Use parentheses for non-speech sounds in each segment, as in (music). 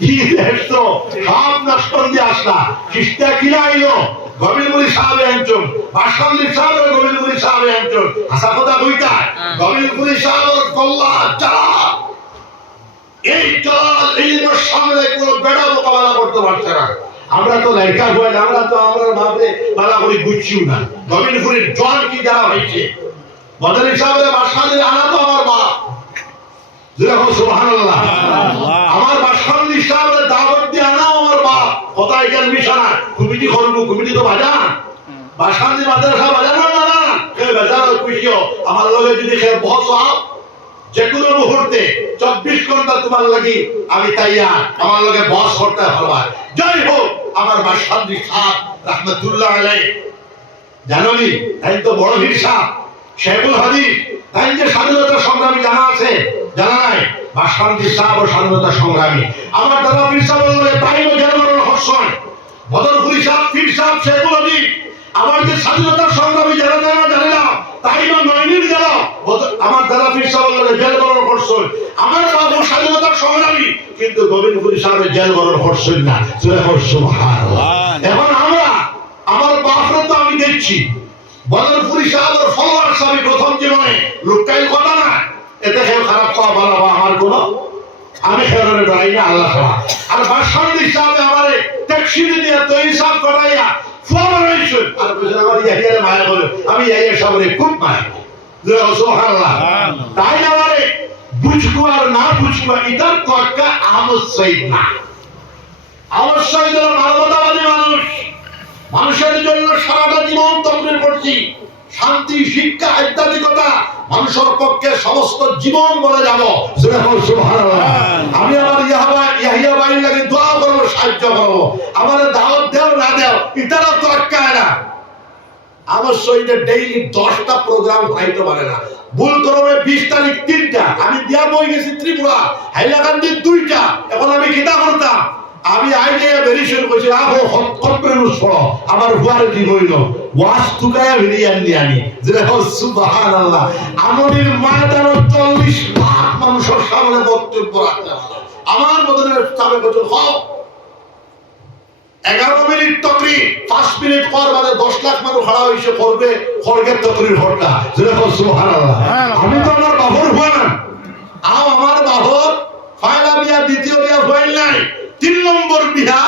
কি সব নষ্ট দিয়ে আসলা খ্রিস্টা কিনা আইলো? গোবিন্দপুরি সাহেব একজন বাসকান্দি সাহেব গোবিন্দপুরি সাহেব একজন আশা কথা কইতা গোবিন্দপুরি সাহেব কল্লা চালা এই চাল এই সামনে কোনো বেড়া মোকাবেলা করতে পারছে না। আমরা তো লাইকা হই না, আমরা তো আমরা ভাবে বালা করি বুঝছিও না। গোবিন্দপুরের জল কি যারা হয়েছে? বদলি সাহেবের আনা তো আমার আমার বাসকান্দি সাহেবের দাওয়াত দিয়ে আনা আমার বাপ। কোথায় গেল মিশানা কমিটি করব কমিটি তো বাজান। বাসকান্দি মাদ্রাসা বাজানো না না কে খুশিও। আমার লগে যদি সে বহস যে কোনো মুহূর্তে চব্বিশ ঘণ্টা তোমার লাগি আমি তাইয়া আমার লগে বস করতে পারবা। জয় হোক আমার বাসকান্দি সাহেব রহমতুল্লাহ আলাই জাননি তাই তো বড় সাহ শেখুল হাদিস তাই যে স্বাধীনতা সংগ্রামী জানা আছে জানা নাই বাসকান্তি সাহ ও স্বাধীনতা সংগ্রামী। আমার দাদা পীর সাহ বললে তাই জানানোর হর্ষণ বদরপুরি সাহ পীর সাহ শেখুল আমার যে স্বাধীনতা সংগ্রামী জানা জানা জানে না তাই বা নয়নির আমার দাদা বললে হর্ষণ আমার বাবু স্বাধীনতার সংগ্রামী কিন্তু গোবিন্দপুরি সাহেবের জেল বরণ হর্ষণ না। সুরে হর্ষ এখন আমরা আমার বাপরে তো আমি দেখছি। বদরপুরি সাহেবের ফলোয়ার সাহেব প্রথম জীবনে। লোকটাই কথা না। এতে কেউ খারাপ পাওয়া ভালো হওয়া আমার কোন? আমি খেয়ালের দাঁড়াই না আল্লাহ ছাড়া। আর বাসন্দি সাহেব আমারে ট্যাক্সি দিয়ে তো হিসাব করাইয়া ফলোয়ার হয়েছে। আর বুঝলেন আমার ইয়াহিয়ারে মায়া বলে আমি ইয়াহিয়া সাহেবের খুব মায়া করি। তাই আমারে বুঝব আর না বুঝব এটার তর্কা অবশ্যই না। অবশ্যই যারা মানবতাবাদী মানুষ। মানুষের জন্য সারাটা জীবন তকরির করছি। শান্তি শিক্ষা আধ্যাত্মিকতা মানুষের পক্ষে সমস্ত জীবন বলে যাব। আমি আমার ইয়াহবা ইয়াহিয়া বাইর লাগে দোয়া করব সাহায্য করব। আমার দাওয়াত দেও না দেও এটারও তো আটকায় না। আমার শরীরে ডেইলি দশটা প্রোগ্রাম হইতে পারে না। ভুল করবে বিশ তারিখ তিনটা। আমি দিয়া বই গেছি ত্রিপুরা হাইলাকান্দি দুইটা। এখন আমি কিতা করতাম আমি আইনে বেরিশন কইছি আহো কপ্পেরুস পড়ো আমার হুয়ারে দি হইল ওয়াস তুকায়া ভিড়িয়ে আনি আমি। যেটা হল সুবহানাল্লাহ আমনির মায়াদার চল্লিশ লাখ মানুষের সামনে বক্তব্য রাখতে আমার বদনের সামনে বছর হও এগারো মিনিট তকরি পাঁচ মিনিট পর মানে দশ লাখ মানুষ খাড়া হয়েছে করবে খড়গের তকরির হরটা। যেরকম সুবহানাল্লাহ আমি তো আমার বাবর হুয়া না। আও আমার বাবর ফায়লা বিয়া দ্বিতীয় বিয়া তিন নম্বর বিয়া,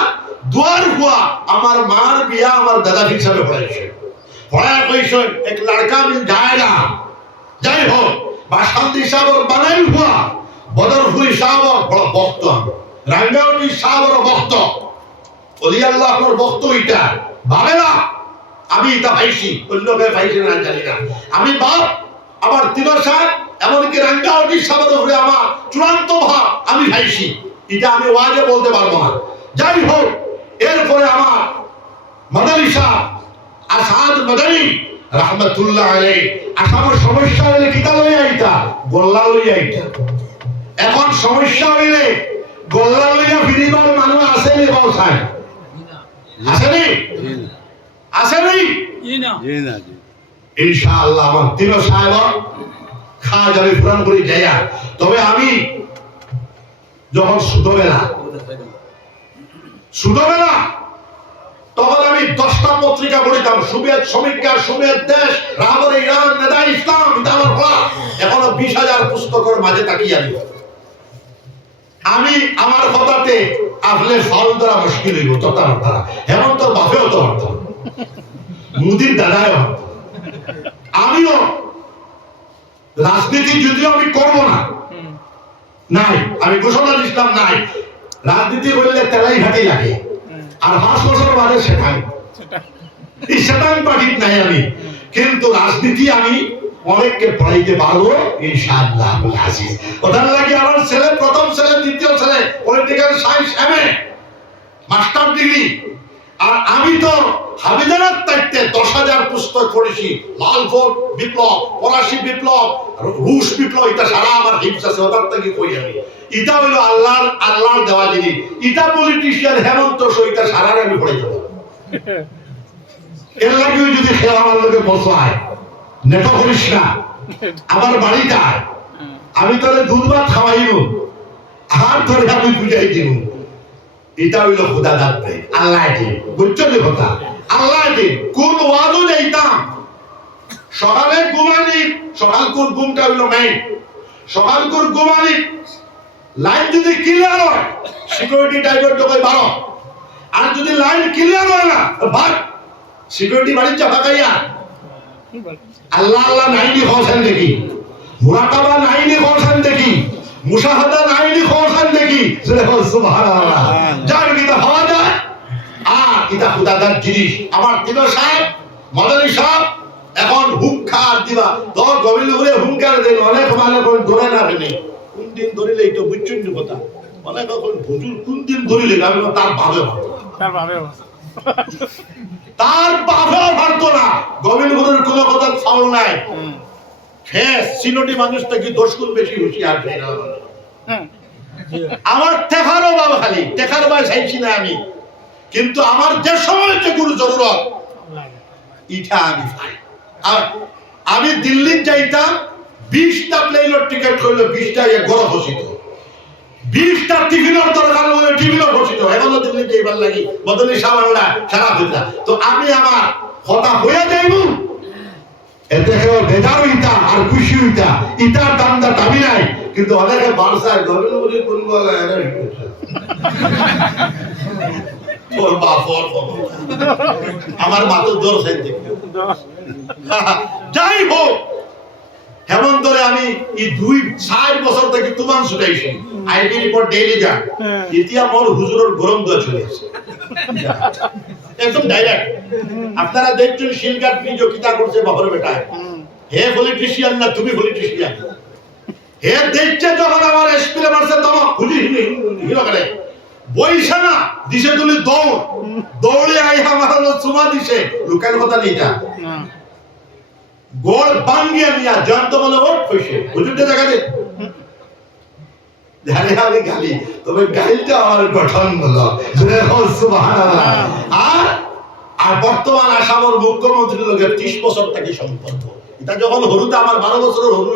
দুয়ার হুয়া আমার মার বিয়া আমার দাদা হিসাবে হয়েছে। পড়ায় কইছে, এক লড়কা মিল যায়গা যাই হোক, বাসন্তী সাহর বানাই হুয়া বদরপুরি সাহর বড় ভক্ত রাঙ্গাউনি সাহর ভক্ত। আল্লাহ আপনার বক্ত এটা। ভাবে না, আমি এটা পাইছি, অন্য কেউ পাইছি না জানি না। আমি বাপ, আমার তিনসা এমনকি রাঙ্গাওটি সাবাদ উপরে আমার চূড়ান্ত ভাব আমি পাইছি। এটা আমি ওয়াজে বলতে পারব না। যাই হোক, এরপরে আমার মাদারি শাহ আসাদ মাদারি রহমতুল্লাহ আলাই আসামের সমস্যা হইলে কিতা লই আইতা? গোল্লা লই আইতা। এখন সমস্যা হইলে গোল্লা লইয়া ফিরিবার মানুষ আসেনি বাউসায় আসেনি আসেনি ইনশাআল্লাহ, আমার তিন সাহেব খাজ আমি পূরণ করি যাইয়া তবে আমি যখন ছোটবেলা ছোটবেলা তখন আমি দশটা পত্রিকা পড়িতাম, সুবিয়ত সমীক্ষা সুবেদ দেশ রাবর ইরান নেদা ইসলাম আমার পড়া এখনও বিশ হাজার পুস্তকের মাঝে তাকিয়ে আমি আমি আমার কথাতে আপনি ফল ধরা মুশকিল হইব, তথা তারা। হেমন্ত বাপেও তো অর্থ মুদির দাদায় আমিও রাজনীতি যদিও আমি করব না নাই, আমি ঘোষণা দিচ্ছিলাম নাই। রাজনীতি বললে তেলাই ঘাটি লাগে। আর পাঁচ বছর বাদে সেটাই। সেটাই পার্টির নাই আমি। কিন্তু রাজনীতি আমি অনেককে পড়াইতে পারব, ইনশাআল্লাহ আছি ওটার লাগে আমার ছেলে, প্রথম ছেলে, দ্বিতীয় ছেলে political science MA master degree আর আমি তো হাবিজানার দায়িত্বে দশ হাজার পুস্তক পড়েছি। লাল বিপ্লব, ফরাসি বিপ্লব, রুশ বিপ্লব, এটা সারা আমার হিংসা আছে ওটার থেকে কই আমি? এটা হইল আল্লাহর আল্লাহর দেওয়া জিনিস। এটা পলিটিশিয়ান হেমন্ত সইটা সারা আমি পড়ে যাব এর লাগেও যদি খেলা আমার লোকে বসায়, নেতা করিস না, আমার বাড়িটা আমি তোরে দুধ ভাত খাওয়াইব আর তোরে আমি বুঝাই দিব এটা হইল খোদা দাঁড়াতে আল্লাহ বুঝছ নি কথা? আল্লাহ দিন। কোন ওয়াজও যাইতাম সকালে ঘুমানি, সকাল কোন ঘুমটা হইল মেইন সকাল কোন ঘুমানি লাইন যদি ক্লিয়ার হয় সিকিউরিটি টাইপের ঢোকে বারো। আর যদি লাইন ক্লিয়ার হয় না ভাগ সিকিউরিটি বাড়ির চাপা খাইয়া। আল্লাহ আল্লাহ, নাইনি খোঁজেন দেখি। মুরাকাবা, নাইনি খোঁজেন দেখি। মুশাহাদা নাইনি খোঁজেন দেখি সুবহানাল্লাহ। যার কিতা হওয়া যায় আর কিতা খুদাদার জিনিস। আমার দিন সাহেব মদনী সাহেব এখন হুঙ্কার দিবা। তো গবিল ঘুরে হুঙ্কার দেন অনেক মানে কোন ধরে না রে কোন দিন ধরিলে তো বুঝছেন নি কথা? অনেক এখন হুজুর কোন দিন ধরিলে? আমি তার ভাবে ভাবে তার ভাবে তার বাপেও পারতো না। গোবিন্দ গুরুর কোনো কথা ফাউল নাই। সে সিনোটি মানুষ থেকে দশ গুণ বেশি হুঁশিয়ার ফের আমার টেকারও বাবা খালি টেকার বা চাইছি না আমি। কিন্তু আমার যে সময় গুরু জরুরত ইটা আমি আর আমি দিল্লি যাইতাম বিশটা প্লেনের টিকিট করলে বিশটা ইয়ে গড় ঘোষিত। বিশটা টিফিনের দরকার হলে টিফিনও ঘোষিত। এখনও দিল্লি যাইবার লাগি বদলি সামানলা সারা হইতা। তো আমি আমার কথা হইয়া যাইব এতে কেউ বেজার হইতা আর খুশি হইতা ইটার দাবি নাই, কিন্তু অনেকে বারসায় বলি কোন বলে। আমার মাতুর দোর যাই হোক, হেমন্তরে আমি এই দুই, চার বছর থেকে তুমান ছুটাইছি আইডি রিপোর্ট ডেইলি যা। এতিয়া মোর হুজুরের গরম দোয়া চলে একদম ডাইরেক্ট আপনারা দেখছেন শিলগাট নিজ কিতা করছে বাবার বেটায়। হে পলিটিশিয়ান না তুমি পলিটিশিয়ান হে দেখছে যখন আমার এসপিলে মারছে তখন হুজি হিলো করে। বইসা না দিছে তুলি দৌড়। দৌড়ে আই আমার হলো চুমা দিছে। লোকের কথা নেই এটা গোল বাঙ্গিয়া নিয়া জয়ন্ত বলে ওর পয়সে হুজুরটা দেখা দে। জানে আমি গালি। তবে গালিটা আমার গঠন বলো দেখো সুবহানাল্লাহ আর আর বর্তমান আসামের মুখ্যমন্ত্রীর লগে ত্রিশ বছর থেকে সম্পর্ক? এটা যখন হরুতে আমার বারো বছরের হরু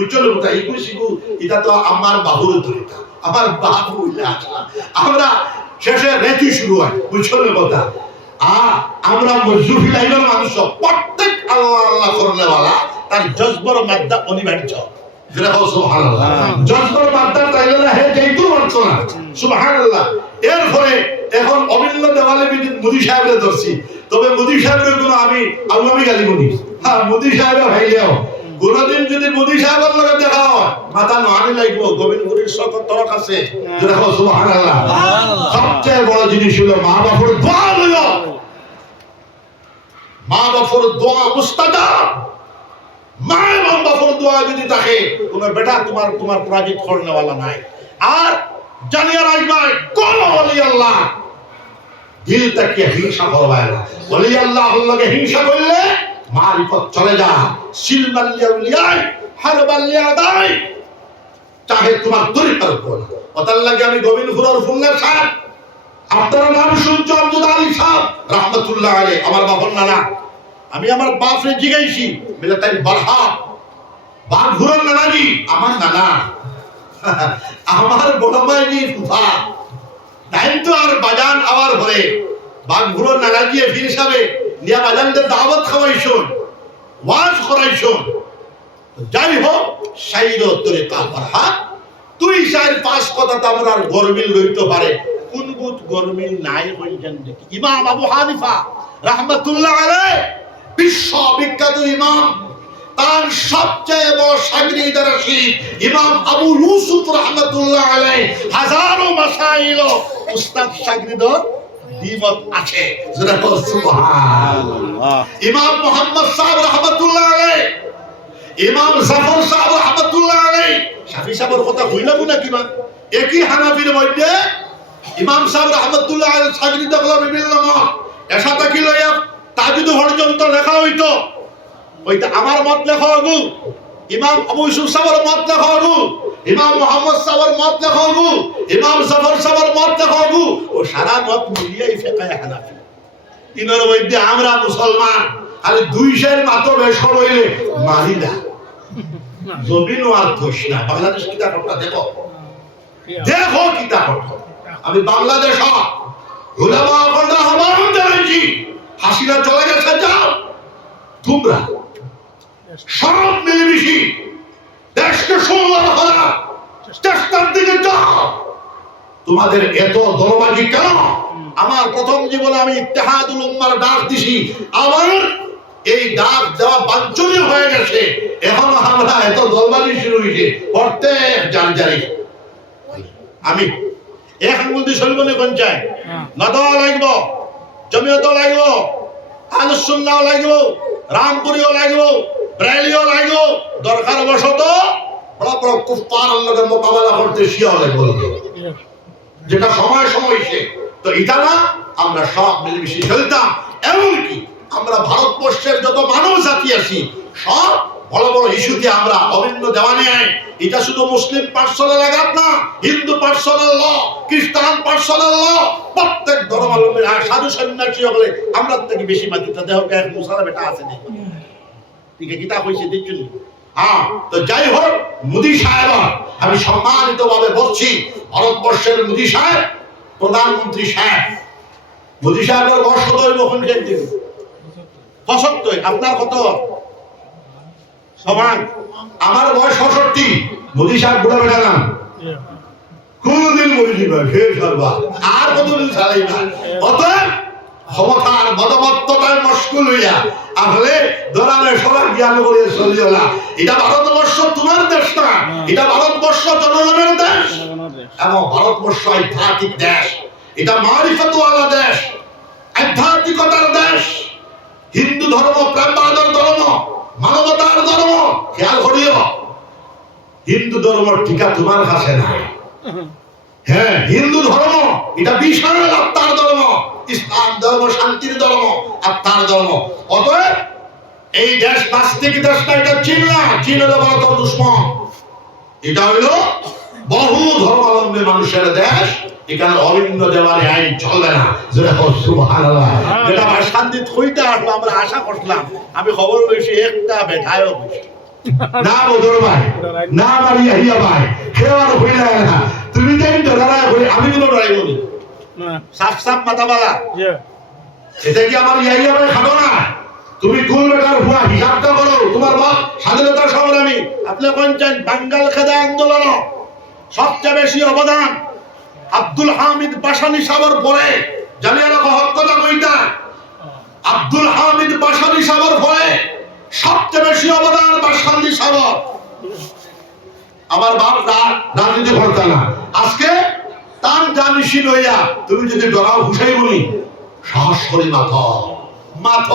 উজ্জ্বল হতা ইকু শিকু এটা তো আমার বাহুর আমার বাবু আমরা শেষে রেতি শুরু হয় উজ্জ্বল কথা? আর আমরা মজুফি লাইনের মানুষ প্রত্যেক আল্লাহ আল্লাহ করলেওয়ালা তার জজবর মাদ্দা অনিবার্য। যেটা হলো সুবহানাল্লাহ। জজবর মাদ্দা তাইলে না হে যেইটু মানতো না সুবহানাল্লাহ। এর ফলে এখন অবিন্দ দেওয়ালে মুদি সাহেবের ধরছি। তবে মুদি সাহেবের কোনো আমি আউয়ামি গালি মুদি। হ্যাঁ মুদি সাহেবের ভাইলেও কোনদিন যদি মুদি সাহেবের লগে দেখা হয় মাথা নহানি লাগব গোবিন্দপুরীর সকল তরক আছে। যেটা হলো সুবহানাল্লাহ। সবচেয়ে বড় জিনিস হলো মা বাপুর দোয়া হলো। মা বাপুর দোয়া মুস্তাজাব। মা এবং বাপুর দোয়া যদি থাকে, কোনো বেটা তোমার তোমার প্রাজিত করনেওয়ালা নাই। আর জানিয়ে রাখবাই কোন ওলি আল্লাহ দিল তাকিয়ে হিংসা না। ওলি আল্লাহ আল্লাহকে হিংসা করলে চলে যা চাহে তোমার ওটার লাগে আমি গোবিন্দপুরের ফুল্লার সাহেব, আপনার নাম শুনছো আব্দুল আলী সাহেব, রহমতুল্লাহ আলী আমার বাবার নানা। আমি আমার বাপরে জিগাইছি বলে তাই বারহা বাঘ ঘুরার নানাজি আমার নানা, আমার বড় মাইনি ফুফা। তাই তো আর বাজান আবার ভরে বাঘ ঘুরার নানাজি ফির হিসাবে নিয়া বাজানদের দাওয়াত খাওয়াইছুন ওয়াজ করাইছুন যাই হোক, সাইদ তরিকা বারহা, তুই চার পাঁচ কথা তো আমরা গরমিল রইতে পারে। কোন বুধ গরমিল নাই হইছেন দেখি ইমাম আবু হানিফা, রাহমাতুল্লাহ আলাইহ। বিশ্ব বিখ্যাত ইমাম, তার সবচেয়ে বড় সাগরিদ রশিদ ইমাম আবু ইউসুফ রহমতুল্লাহ আলাই হাজারো মাসাইল উস্তাদ সাগরিদ দ্বিমত আছে। ইমাম মোহাম্মদ সাহেব রহমতুল্লাহ আলাই ইমাম জাফর সাহেব রহমতুল্লাহ আলাই শাফি সাহেবের কথা হইলাম না কিবা একই হানাফির মধ্যে ইমাম সাহেব রহমতুল্লাহ আলাই সাগরিদ বিভিন্ন মত। এসা থাকি লইয়া তাজুদ ওইটা আমার মত লেখা হবু ইমাম আবু ইউসুফ সাহেবের মত লেখা হবু ইমাম মোহাম্মদ সাহেবের মত লেখা হবু ইমাম জাফর সাহেবের মত লেখা হবু ও সারা মত মিলিয়ে ফেকায় হানাফি। তিনের মধ্যে আমরা মুসলমান, আর দুই শের মাত্র বেশ হইলে মারি না। জমিন আর দোষ না। বাংলাদেশ কিতাবটা দেখো। দেখো কিতাবটা। আমি বাংলাদেশ হাসিনা চলে গেছে, যাও। তোমরা সব মিলেমিশি দেশকে সুন্দর করা। চেষ্টার দিকে যাও। তোমাদের এত দলবাজি কেন? আমার প্রথম জীবনে আমি ইত্তেহাদুল উম্মার ডাক দিছি। আমার এই ডাক দেওয়া বাঞ্ছনীয় হয়ে গেছে। এখন আমরা এত দলবাজি শুরু হয়েছে। প্রত্যেক জান জানি। আমি এক আঙ্গুল দিয়ে চলিব নে পঞ্চায়েত নদল লাগিব জমিয়ত লাগিব আলুসুন্নাও লাগিব রামপুরিও লাগিব। ব্রেলিও লাগিব দরকার বশত বড় বড় কুফার লগে মোকাবেলা করতে শিয়াও লাগবে যেটা সময় সময় সে। তো এটা না, আমরা সব মিলেমিশে চলতাম। এমনকি আমরা ভারতবর্ষের যত মানব জাতি আছি, সব বড় বড় ইস্যুতে আমরা অভিন্ন দেওয়ানি আইন এটা শুধু মুসলিম পার্সোনাল আঘাত না, হিন্দু পার্সোনাল ল খ্রিস্টান পার্সোনাল ল প্রত্যেক ধর্মাবলম্বী, সাধু সন্ন্যাসী হলে আমরা থেকে বেশি মাতিতে দেহ মুসালা বেটা আছে নেই হ্যাঁ সাহেব সাহেব সাহেব। আমার বয়স ছষট্টি মোদি সাহেব বুড়া বেটা না কোনদিন মোদি দিবা? শেষ আর কতদিন চালাই না অতএব ক্ষমতার মদমত্ততায় মশগুল হইয়া আসলে দরারে সবার জ্ঞান করে চলিও না এটা ভারতবর্ষ তোমার দেশ না, এটা ভারতবর্ষ জনগণের দেশ। এবং ভারতবর্ষ আধ্যাত্মিক দেশ, এটা মারিফতওয়ালা দেশ, আধ্যাত্মিকতার দেশ। হিন্দু ধর্ম প্রেমবাদর ধর্ম, মানবতার ধর্ম, খেয়াল করিও, হিন্দু ধর্ম টিকা তোমার কাছে নাই। হ্যাঁ হিন্দু ধর্ম এটা বিশাল আত্মার ধর্ম ইসলাম ধর্ম শান্তির ধর্ম আত্মার ধর্ম। অতএব এই দেশ নাস্তিক দেশ না এটা চীন না চীন হলো ভারতের দুশ্মন। এটা হইল বহু ধর্মাবলম্বী মানুষের দেশ এখানে অভিন্ন দেওয়ারে আইন চলবে না। যেটা সুবহানাল্লাহ। যেটা আমার শান্তি হইতে আসলো আমরা আশা করলাম আমি খবর লইছি একটা বেঠায়ও ভাই ইয়াহিয়া ভাই কেউ আর হইলে না। তুমি ডরারা হই আমি কোনো ডরাই বলি সাফ সাফ মাথাবালা এটা কি আমার ইয়াহিয়া ভাই খাব না? তুমি কোন হুয়া হিসাবটা করো তোমার স্বাধীনতা সংগ্রামী। আপনি পঞ্চায়েত বাঙ্গাল খেদা আন্দোলন। সবচেয়ে বেশি অবদান আব্দুল হামিদ বাসানি সাবর পরে। হক কথা কইটা আব্দুল হামিদ বাসানি সাবর পরে। সবচেয়ে বেশি অবদান তার শান্তি সাবর আমার বাপ রাজনীতি করতে না। আজকে তার জানিসি লইয়া তুমি যদি ডরাও হুসাই বলি সাহস করি মাথ। মাথ।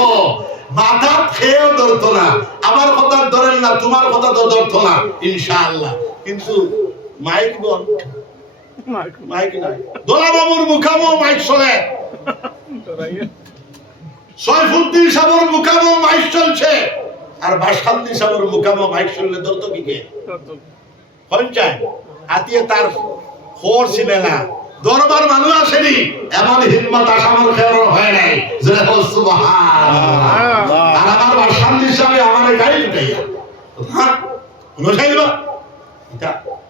মাথা খেয়েও ধরতো না। আমার কথা ধরেন না তোমার কথা তো ধরতো না ইনশাআল্লাহ। কিন্তু মাইক বল মাইক নাই। দোলা বাবুর মুখামো মাইক চলে। (laughs) সৈফুদ্দিন সাবর মুখামো মাইক চলছে। আর বাসখান্দি সাবর মুখামো মাইক শুনলে ধরতো কি কে? পঞ্চায়েত। আতিয়ে তার খোর ছিল না। দরবার মানুষ আসেনি। এমন হিম্মত আসামর খেয়াল হয় নাই। যে আর আমার বাসান হিসাবে আমার গাড়ি হ্যাঁ চাইবা এটা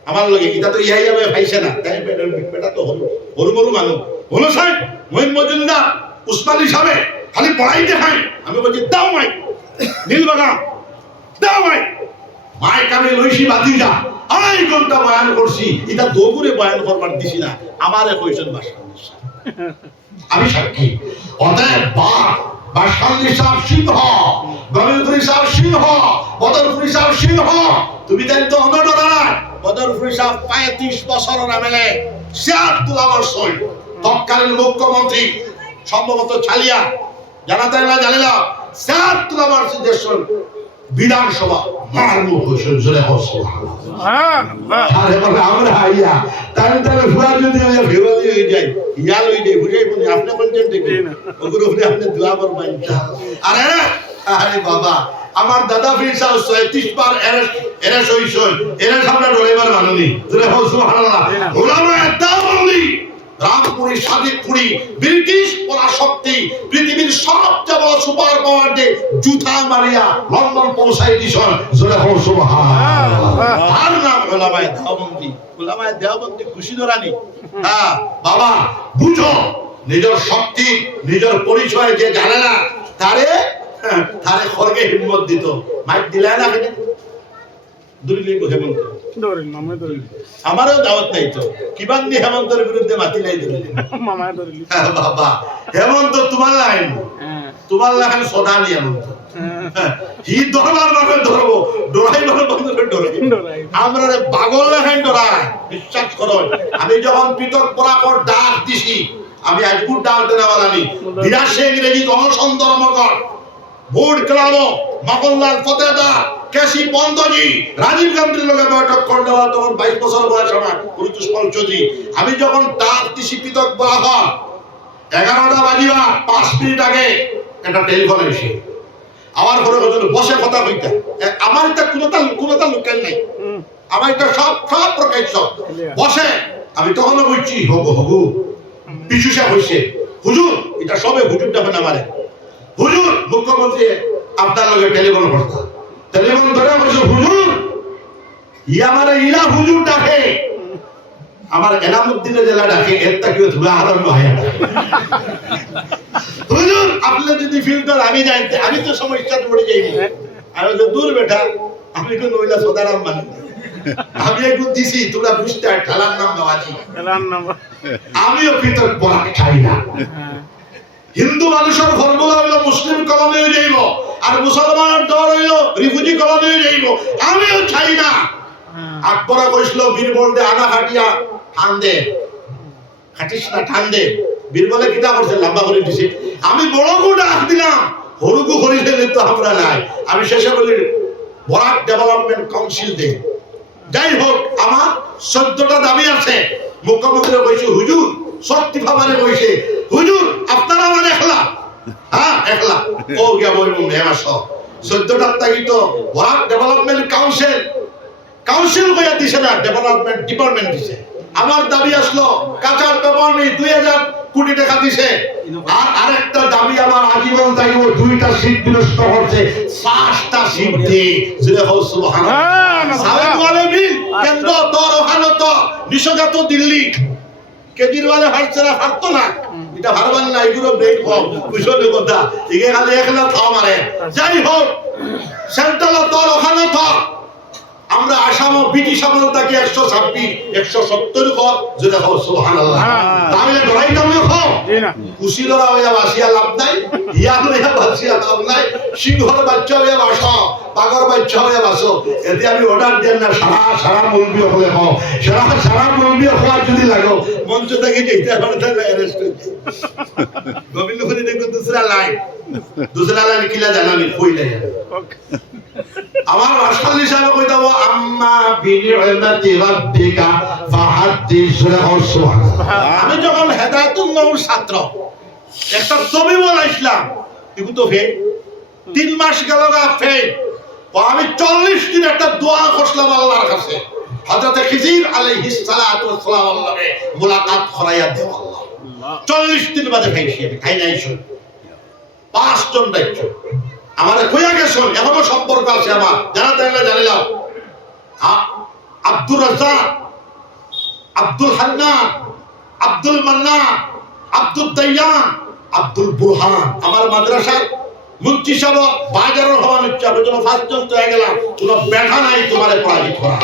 আমার লগে এটা তো ইহাই যাবে ভাইছে না। তাই বেটা বেটা তো হলো হরু মরু মানুষ। হলো সাহেব মহিম মজুমদার উসমান হিসাবে খালি পড়াইতে খাই আমি বলছি দাও মাই নীল বাগান। দাও মাই মাইক আমি লইছি যা। আড়াই ঘণ্টা বয়ান করছি। এটা দৌড়ে বয়ান করবার দিছি না। আমারে কইছেন আমি সাক্ষী। অতএব সাহেব সিংহ সিংহ সিংহ, তুমি মুখ্যমন্ত্রী, সম্ভবত ছালিয়া। জানা না জানি বিধানসভা জোরে আরে আমরা আইয়া তাহলে তাহলে ফুয়া যদি ভেবালি হয়ে যাই। ইয়াল হয়ে যাই বুঝাই বলি আপনি বলছেন দেখি ওগুলো উপরে আপনি দোয়া করবেন আরে আরে বাবা আমার দাদা সাহেব ছয়ত্রিশ বার মানুনি ওলামা বলি রামপুরি সাদিকপুরি ব্রিটিশ পরাশক্তি পৃথিবীর সবচেয়ে বড় সুপার পাওয়ার যে জুতা মারিয়া লন্ডন পৌঁছাই দিছন জোরে হো সুবহানাল্লাহ। তার নাম ওলামায়ে দেওবন্দি। ওলামায়ে দেওবন্দি খুশি ধরানি হ্যাঁ বাবা বুঝো নিজের শক্তি নিজের পরিচয় যে জানে না তারে হ্যাঁ, তারে খড়গে হিম্মত দিত। মাইক দিলে না হেমন্ত। আমারও দাওয়াত নাই তো। বিরুদ্ধে মাতি নাই (laughs) হ্যাঁ, বাবা। হেমন্ত তোমার লাইন। হ্যাঁ। তোমার লাইন সদা নি হেমন্ত। হ্যাঁ। হি ধরবার ভাবে ধরবো ডরাই ভাবে বন্ধ করে ডরাই। ডরাই। আমরা পাগল লেখাই ডরাই বিশ্বাস করো। আমি যখন পৃথক পরাকর ডাক দিছি আমি আজকুর ডাক দেনা বালানি বিরাশে ইংরেজি তহসন ধর্মকর ভোট ক্লাব মকনলাল ফতেদা। কেসি পন্তজি, রাজীব গান্ধীর লগে বৈঠক করে দেওয়া তখন বাইশ বছর বয়স আমার পরিতোষ চৌধুরী আমি যখন তার দিছি পৃথক বলা এগারোটা বাজিবা পাঁচ মিনিট আগে একটা টেলিফোন এসে, আমার ঘরে বসে কথা কইতা। আমার এটা কোনোটা কোনোটা লোকাল নাই। আমার এটা সব সব প্রকাশ্য Clear. বসে, আমি তখনও বলছি হবু হবু পিছু সে হইছে। হুজুর, এটা সবে হুজুর ডাবেন আমারে। হুজুর, মুখ্যমন্ত্রী আপনার লগে টেলিফোন করতা টেলিফোন ধরে বলছে হুজুর ই আমারে ইলা হুজুর ডাকে। আমার এনামুদ্দিনের জেলা ডাকে এর তাকিও ধুলা আরম্ভ হয় হুজুর আপনি যদি ফিল্টার আমি জানতে আমি তো সমস্যাতে পড়ে যাইনি। আমি তো দূর বেটা আমি তো নইলা সদারাম মানে আমি একটু দিছি তোমরা বুঝতে ঠালার নাম আমিও ফিতর বরাক খাই না। হ্যাঁ। হিন্দু মানুষের ফর্মুলা হইল মুসলিম কলমে যাইব আর মুসলমানের ডর হইল রিফিউজি হয়ে যাইব আমিও চাই না। আকবরা কইছিল বীরবল দে আনা খাটিয়া ঠান দে। খাটিস না ঠান দে। বীরবলে কিতা করছে লম্বা করে দিছে। আমি বড় গুটা হাত দিলাম হরুকু করিলে তো আমরা নাই। আমি শেষে বলি বরাক ডেভেলপমেন্ট কাউন্সিল দে। যাই হোক আমার চোদ্দটা দাবি আছে। মুখ্যমন্ত্রী কইছে হুজুর সত্যি ভাবারে কইছে হুজুর আপনারা আমার একলা। হ্যাঁ একলা ও গিয়া চোদ্দটা তো ডেভেলপমেন্ট কাউন্সিল কাউন্সিল কইয়া দিছে না ডেভেলপমেন্ট ডিপার্টমেন্ট দিছে। আমার দাবি আসলো কাঁচার পেপার নেই দুই হাজার কোটি টাকা দিছে। আর আরেকটা দাবি আমার আজীবন তাইব দুইটা সিট বিনষ্ট করছে পাঁচটা সিট দিয়ে। যেটা হোক সুবহানাল্লাহ। হ্যাঁ, কেন্দ্র তোর ওখানে তো নিশগাত দিল্লি। কেজরিওয়ালে হারছে না হারতো না। এটা হারবার না এগুলো ব্রেক হোক কুশলে কথা? এগে খালি একলা থাও মারে। যাই হোক সেন্ট্রাল তোর ওখানে তো আমরা আসাম ও ব্রিটিশ আমল তাকে একশো ছাব্বিশ একশো সত্তর কর যেটা হোক সুবহান আল্লাহ হ্যাঁ। তাহলে লড়াই খাও জি না। লড়া হইয়া বাসিয়া লাভ নাই ইয়াল হইয়া বাসিয়া লাভ নাই সিংহর বাচ্চা হইয়া বাস পাগর বাচ্চা হইয়া বাস এতে আমি অর্ডার দেন না সারা সারা মুলবি হলে হও সারা সারা মুলবি হওয়ার যদি লাগো মঞ্চ থেকে যেতে পারে তাহলে অ্যারেস্ট হয়ে যায়। (laughs) গোবিন্দ ফরি দেখো দুসরা লাইন আমার রাসূল হিসাবে কই দাও আম্মা বিনি'মাতি রাব্বিকা ফাহাদ্দিস সুবহানাল্লাহ। আমি যখন হেদায়েতুন নূর ছাত্র একটা ছবি বানাইছিলাম কিন্তু তো ফে তিন মাস গেল গা ফে আমি চল্লিশ দিন একটা দোয়া করছিলাম আল্লাহর কাছে। হযরত খিজির আলাইহিস সালাতু ওয়াস সালাম আল্লাহকে মুলাকাত করাইয়া দেও আল্লাহ। চল্লিশ দিন বাদে খাইছি আমি খাই নাই শুন পাঁচজন দায়িত্ব আমার কইয়া গেছেন এখনও সম্পর্ক আছে আমার। জানা তাইলে জানিলাম আ- আব্দুর রাজ্জাক, আব্দুল হান্নান, আব্দুল মান্নান, আব্দুল দাইয়ান, আব্দুল বুরহান। আমার মাদ্রাসায় মুক্তি সাহেব, বাজারের হওয়ার ইচ্ছা জন্য ফার্স্ট জন হয়ে গেলাম। কোনো ব্যাঠা নাই তোমার পরাজিত করা